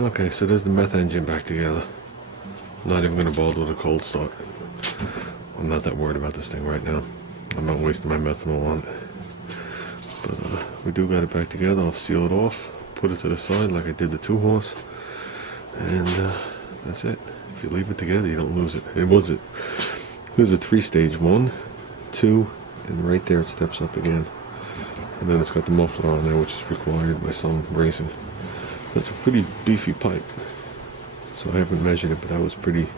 Okay, so there's the meth engine back together. Not even gonna bother with a cold start. I'm not that worried about this thing right now. I'm not wasting my methanol on it. But we do got it back together. I'll seal it off, put it to the side like I did the 2-horse, and that's it. If you leave it together, you don't lose it. There's a 3-stage, 1, 2, and right there it steps up again. And then it's got the muffler on there, which is required by some racing. That's a pretty beefy pipe. So I haven't measured it, but that was pretty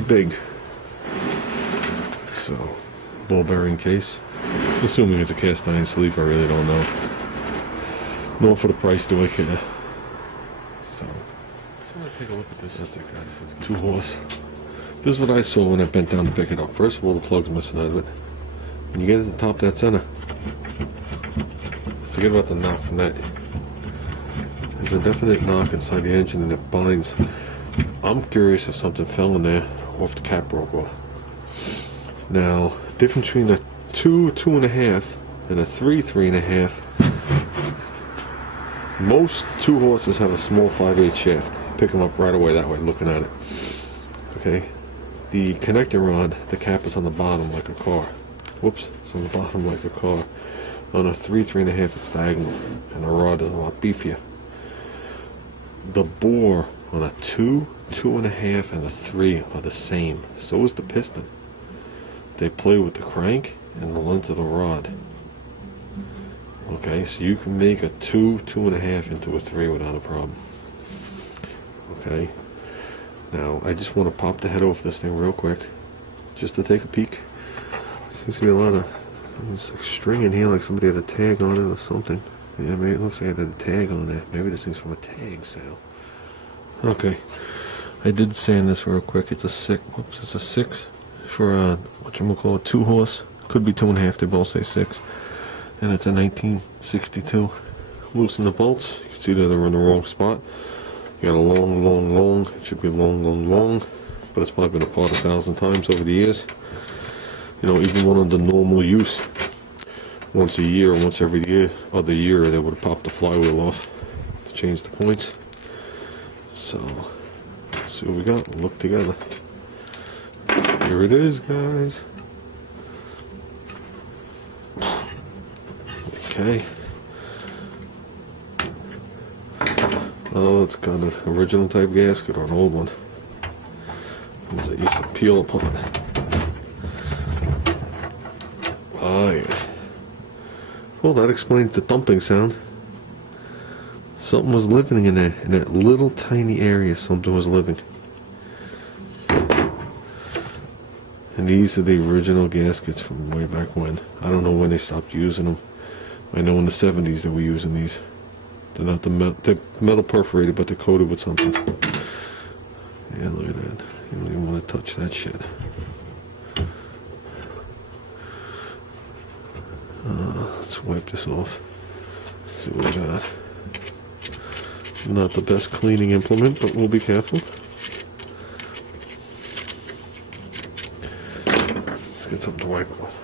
big. So, ball bearing case. Assuming it's a cast iron sleeve, I really don't know. Nor for the price do I care. So I'm gonna take a look at this. That's it, guys. It's a 2-horse. This is what I saw when I bent down to pick it up. First of all, the plug's missing out of it. When you get to the top of that center, forget about the knock from that. There's a definite knock inside the engine and it binds. I'm curious if something fell in there or if the cap broke off. Now, difference between a 2, 2.5 and a 3, 3.5. Most 2-horses have a small 5/8 shaft. Pick them up right away that way, looking at it. Okay, the connector rod, the cap is on the bottom like a car. Whoops, it's on the bottom like a car. On a 3, 3.5, it's diagonal, and the rod is a lot beefier. The bore on a 2, 2.5, and a 3 are the same. So is the piston. They play with the crank and the length of the rod. Okay, so you can make a 2, 2.5 into a 3 without a problem. Okay, now I just want to pop the head off this thing real quick, just to take a peek. Seems to be a lot of like string in here, like somebody had a tag on it or something. Yeah, maybe it looks like it had a tag on there. Maybe this thing's from a tag sale. Okay, I did sand this real quick. It's a 6. Whoops, it's a 6 for a whatchamacallit, 2-horse. Could be 2.5. They both say 6, and it's a 1962. Loosen the bolts. You can see that they're in the wrong spot. You got a long. It should be long, but it's probably been apart 1,000 times over the years. You know, even one under normal use, once a year, once every other year, they would have popped the flywheel off to change the points. So, let's see what we got. We'll look together. Here it is, guys. Okay. Oh, it's got an original type gasket or an old one. Ones that used to peel apart. Oh yeah. Well, that explains the thumping sound. Something was living in that little tiny area. Something was living. And these are the original gaskets from way back when. I don't know when they stopped using them. I know in the 70s they were using these. They're not they're metal perforated, but they're coated with something. Yeah, look at that. You don't even want to touch that shit. Let's wipe this off. See what we got. Not the best cleaning implement, but we'll be careful. Let's get something to wipe it with.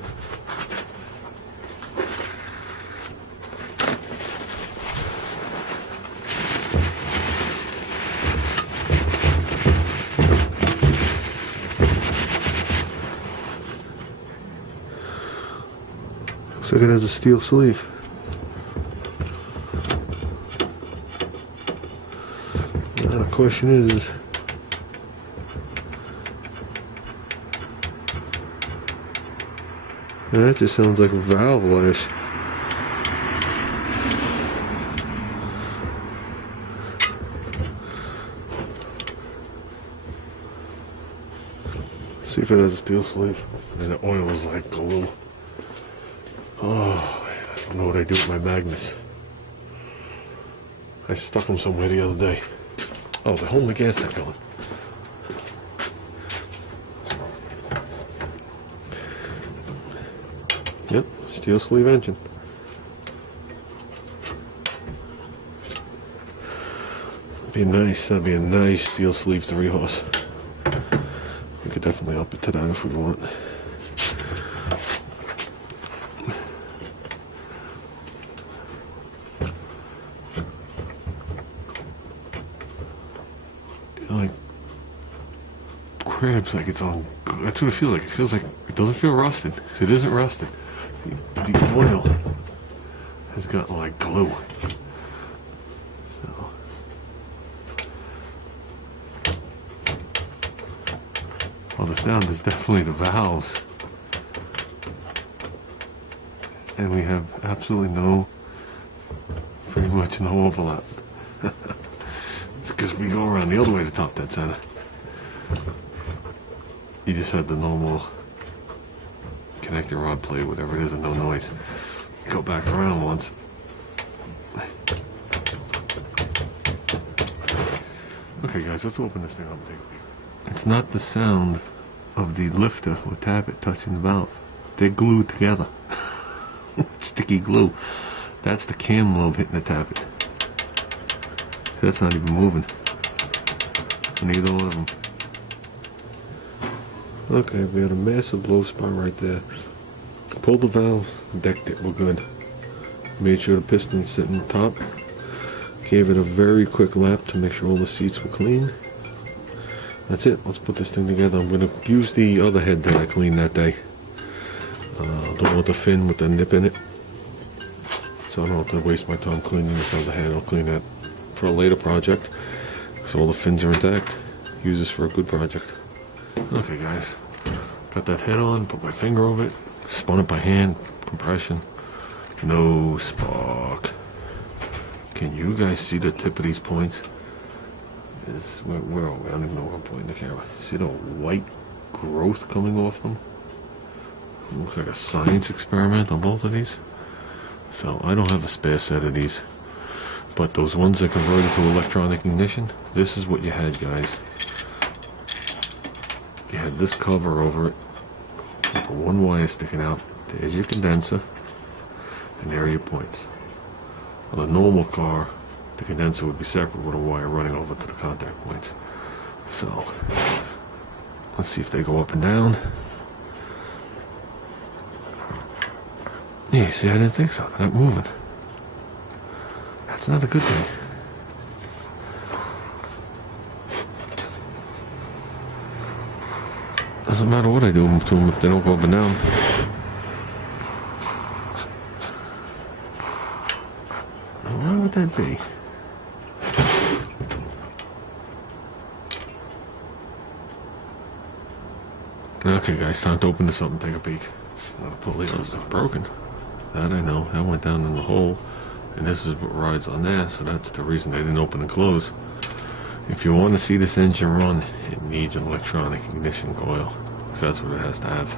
Looks like it has a steel sleeve. Now the question is that just sounds like a valve lash. Let's see if it has a steel sleeve. And the oil is like a little. Oh, I don't know what I do with my magnets. I stuck them somewhere the other day. Oh, they're holding the gas tank on. Yep, steel sleeve engine. That'd be a nice steel sleeve 3-horse. We could definitely up it to that if we want. grabs like it's on. That's what it feels like. It feels like it doesn't feel rusted. So it isn't rusted. The oil has gotten like glue. So. Well, the sound is definitely the valves. And we have absolutely pretty much no overlap. It's because we go around the other way to top that center. You just had the normal connector rod play, whatever it is, and no noise. Go back around once. Okay guys, let's open this thing up. It's not the sound of the lifter or tappet touching the valve. They're glued together. Sticky glue. That's the cam lobe hitting the tappet. So that's not even moving. Neither one of them. Okay, we had a massive blow spot right there. Pulled the valves, decked it, we're good. Made sure the piston's sitting on top. Gave it a very quick lap to make sure all the seats were clean. That's it, let's put this thing together. I'm going to use the other head that I cleaned that day. Don't want the fin with the nip in it. So I don't have to waste my time cleaning this other head. I'll clean that for a later project. So all the fins are intact. Use this for a good project. Okay guys, got that head on, put my finger over it, spun it by hand, compression, no spark. Can you guys see the tip of these points? Where are we? I don't even know where I'm pointing the camera. See the white growth coming off them? It looks like a science experiment on both of these. So I don't have a spare set of these. But those ones that converted to electronic ignition, this is what you had, guys. You had this cover over it, with the one wire sticking out. There's your condenser, and there are your points. On a normal car, the condenser would be separate with a wire running over to the contact points. So, let's see if they go up and down. Yeah, see, I didn't think so. They're not moving. That's not a good thing. Doesn't matter what I do to them if they don't go up and down. Why would that be? Okay guys, time to open this up and take a peek. It's not broken. That I know. That went down in the hole. And this is what rides on there, so that's the reason they didn't open and close. If you want to see this engine run, it needs an electronic ignition coil, because that's what it has to have.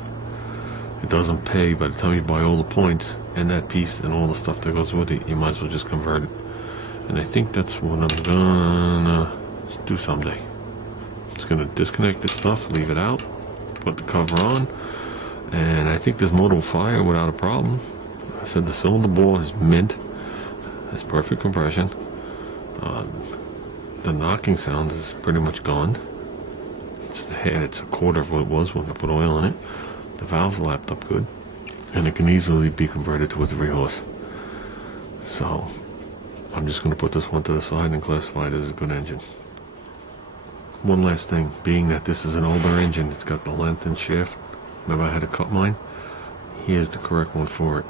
It doesn't pay. By the time you buy all the points and that piece and all the stuff that goes with it, you might as well just convert it. And I think that's what I'm gonna do someday. Just gonna disconnect this stuff, leave it out, put the cover on, and I think this motor will fire without a problem. I said the cylinder bore is mint. Has perfect compression. The knocking sound is pretty much gone. It's the head, it's a quarter of what it was when I put oil in it. The valves lapped up good. And it can easily be converted to a 3-horse. So, I'm just going to put this one to the side and classify it as a good engine. One last thing, being that this is an older engine, it's got the lengthened shaft. Remember I had to cut mine? Here's the correct one for it.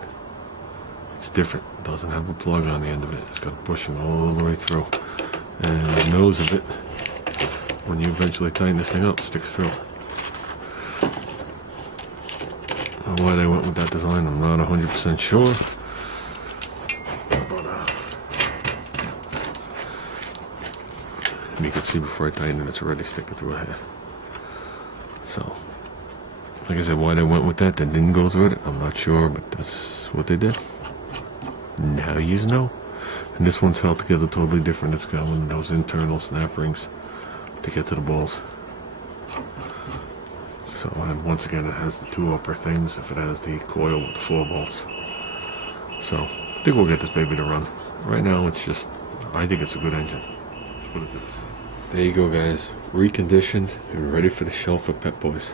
It's different. It doesn't have a plug on the end of it. It's got a bushing all the way through. And the nose of it, when you eventually tighten this thing up, sticks through. Why they went with that design, I'm not 100% sure. But you can see before I tighten it, it's already sticking through here. So, like I said, why they went with that, they didn't go through it, I'm not sure, but that's what they did. Now you know. And this one's held together totally different. It's got one of those internal snap rings to get to the balls. So, and once again, it has the 2 upper things if it has the coil with the 4 bolts. So, I think we'll get this baby to run. Right now, it's just, I think it's a good engine. Let's put it this. There you go, guys. Reconditioned and ready for the shelf for Pep Boys.